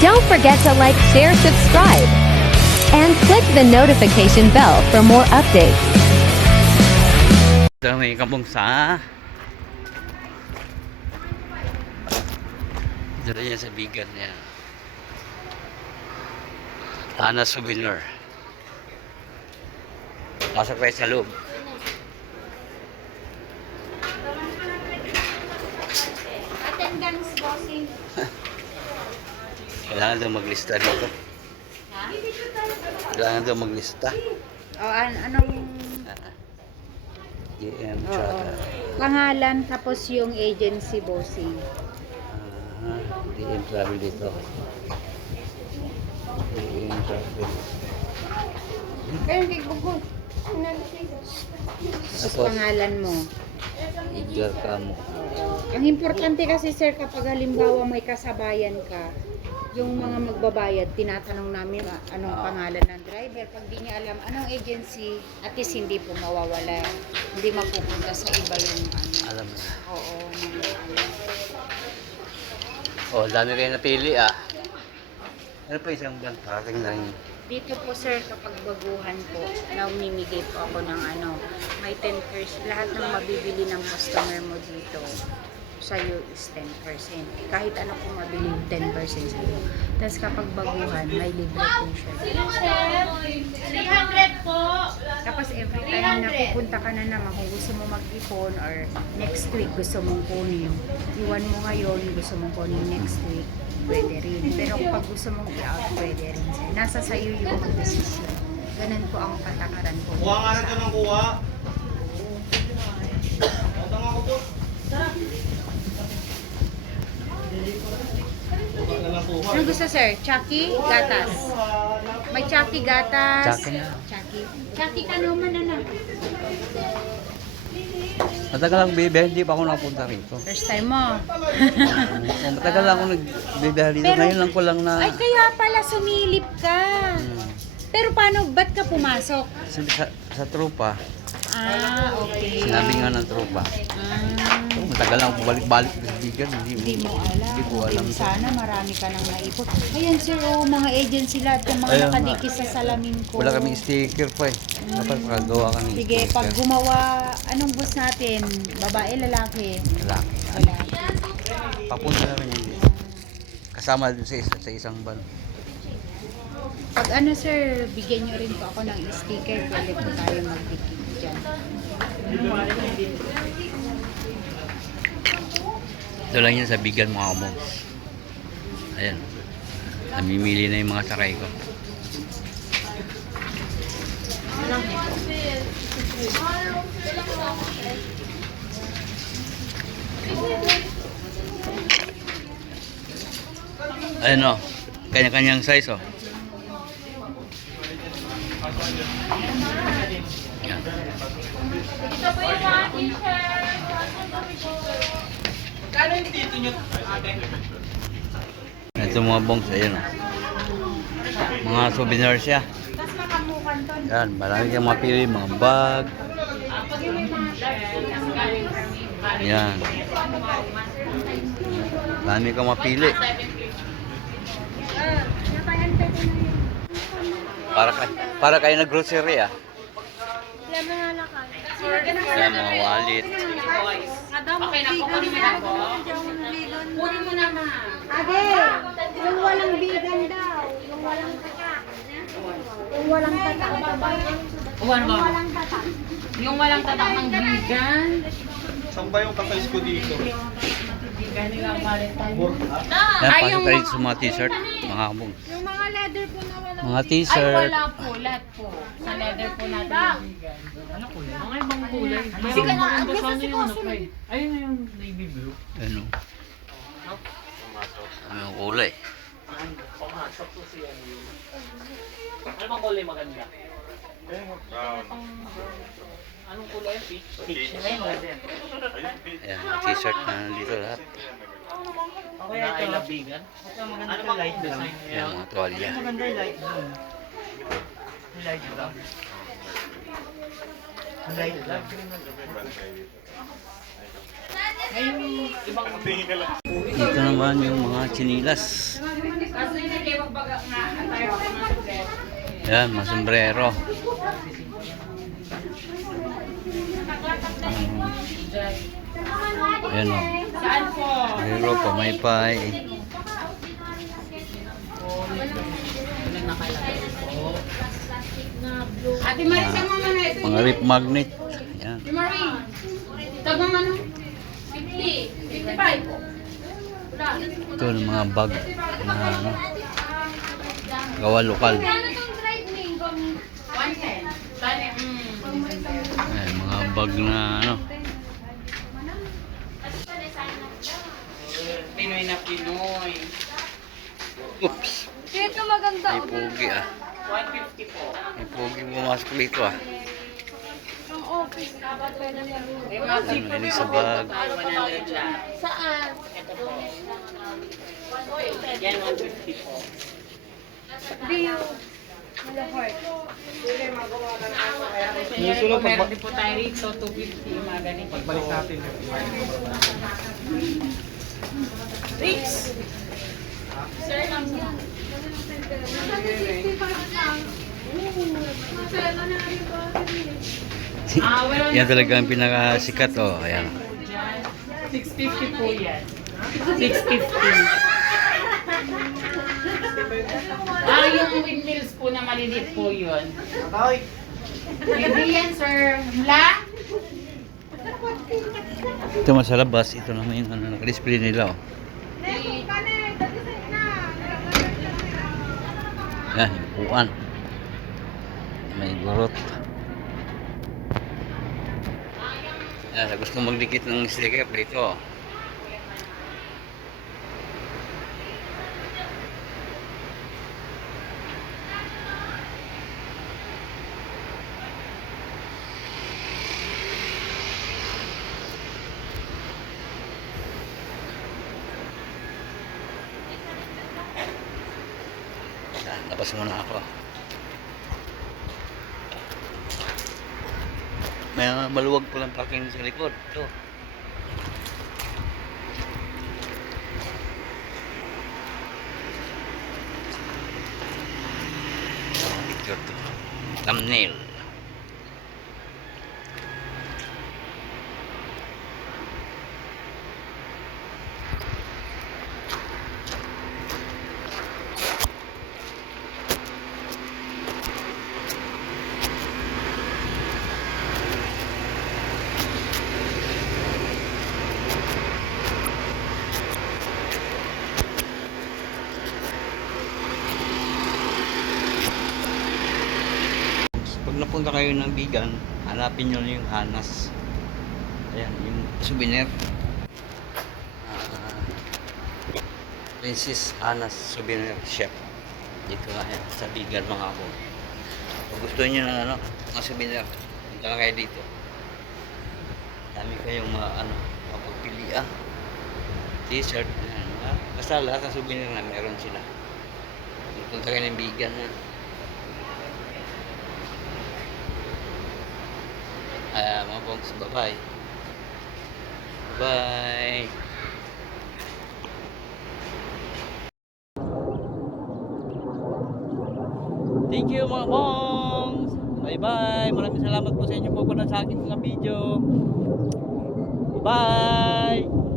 Don't forget to like, share, subscribe, and click the notification bell for more updates. May kabungsa. Dito yan sa bigan niya. Hana souvenir. Pasok kayo sa loob. Attendance bossing. Kailangan daw maglista dito. Kailangan daw maglista. Anong GM Travel. pangalan tapos yung agency bossing. GM Travel dito. GM Travel. Kaya hindi gugo. Tapos pangalan mo. Edgar Camo. Ang importante kasi sir kapag halimbawa may kasabayan ka, yung mga magbabayad, tinatanong namin anong pangalan ng driver. Pag di niya alam anong agency, at least hindi po mawawala. Hindi mapupunta sa iba yung ano. Alam na. Oo. Oh, dami kayo napili ah. Ano pa isang buwan? Parating na rin. Dito po sir, kapag baguhan po, namimigay po ako ng may 10%. Lahat ng mabibili ng customer mo dito, sa'yo is 10%. Kahit ano po mabili, 10% sa'yo. Tapos kapag baguhan, may libre po siya. 300 po. Tapos every time na pupunta ka na naman, kung gusto mo mag-ipon or next week gusto mong kunin, iwan mo ngayon, gusto mong kunin next week, pwede rin. Pero pag gusto mong i-out, pwede rin. Nasa sa'yo yung desisyon. Ganun po ang patakaran ko. Kuha nga na ito ng kuha. Utang ako po. Ano gusto sir? Chucky? Gatas? May Chucky gatas? Chucky na. Chucky. Chucky ka naman na. Matagal lang bebe, hindi pa ako nakapunta rito. First time mo. Matagal lang ako nagbibiyahe dito. Pero- Ngayon lang ko lang na... Ay kaya pala sumilip ka. Pero paano, ba't ka pumasok? Sa tropa, Okay. sinabi nga ng tropa. Matagal lang ako balik-balik sa bigan. Hindi mo alam. Hindi ko alam. Sana marami ka nang naipot. Ayan sir, mga agency lahat yung mga Ayun nga. nakadikis sa salamin ko. Wala kaming sticker pa eh. Dapat makagawa kami Sige, pag gumawa, anong boss natin? Babae, lalaki? Lalaki. Lalaki. Papunta na rin yun dito. Kasama din sa isang ban. Pag ano sir, bigyan nyo rin po ako ng sticker. Pwede po tayo magdikit dyan. Ito lang yan sa bigan mga mo. Ayan. Namimili na yung mga sakay ko. Ayan o. Kanya-kanyang size o. Yan. Ito po yung mga t-shirt. Kano yung dito nyo? Ito mga bongs. Ayan o. Mga souvenirs siya. Tapos makamukan to. Yan. Marami kang mapili. Mga bag. Yan. Marami kang mapili. Para kayo na grocery ah. Yan mga wallet. Okay na po, kunin mo na po. Kunin mo na ma. Ade, yung walang bigan daw. Yung walang tatak. Yung walang tatak. Walang tatak. Yung walang tatak ng vegan. Saan ba yung kakais ko dito? Yan, pasok kayo sa mga t-shirt. Mga kabong. Yung mga leather po na walang Mga Ay, t-shirt. wala po. Lahat po. Sa leather po natin yung vegan. Ano po yun? Mga ibang kulay. Sige na, sana yung ano pa eh. Ayun na yung navy blue. Ano? Ano yung kulay? Pumasok po siya. Ano bang kulay maganda? Anong kulay? Peach. Ayan, t-shirt na nandito lahat. Okay, ito. I love vegan. Ano bang light design? Ayan, mga tuwalya. Maganda yung light blue. Light blue. Light blue. Ngayon, ibang Dito naman yung mga chinilas. Kasi hindi kayo magbaga nga attire ko ng sugat. Yan, mga sombrero. Ayan o. Saan po? Sombrero, pamaypay. walang nakalagay po. Ate Marie, saan mo na ito? Mga rip magnet. Ayan. Ate Marie, tagang ano? 50, 55 po. Wala. Ito yung mga bag na ano, gawa lokal. 110. Tani, Ayan, mga bag na ano. Pinoy na Pinoy. Oops. Ito maganda. May pogi ah. 150 po. May pogi pumasok dito ah. Ang office. Ano, ini sa bag. 100 lang. Saan? Ito po. Yan, 150 po. View. Malahort. Kunyari po, meron din po tayo rito, 250, yung mga ganito. Balik natin. Rix! Yan talaga ang pinakasikat oh. Ayan. 650 po yan. 650. Yung windmills po na maliliit po yun. Hindi yan, sir. La? Ito man sa labas, ito naman yung ano, display nila oh. Yan, yung upuan. May gurot. Yan, sa gusto magdikit ng sticker dito. Yan, labas muna ako. May maluwag palang parking sa likod. Ito. Picture to. Thumbnail. Pag napunta kayo ng Bigan, hanapin nyo yung Hanas. Ayan, yung souvenir. Princess Hanas Souvenir Shop. Dito nga yan, sa Bigan mga ako. Kung gusto nyo ng ano, mga souvenir, punta na kayo dito. Dami kayong mapagpilian. T-shirt, yan, basta lahat ng souvenir na meron sila. Punta kayo ng Bigan ha. Mga bongs, bye-bye. Bye. Thank you mga bongs. Bye-bye. Maraming salamat po sa inyo po sa aking mga video. Bye.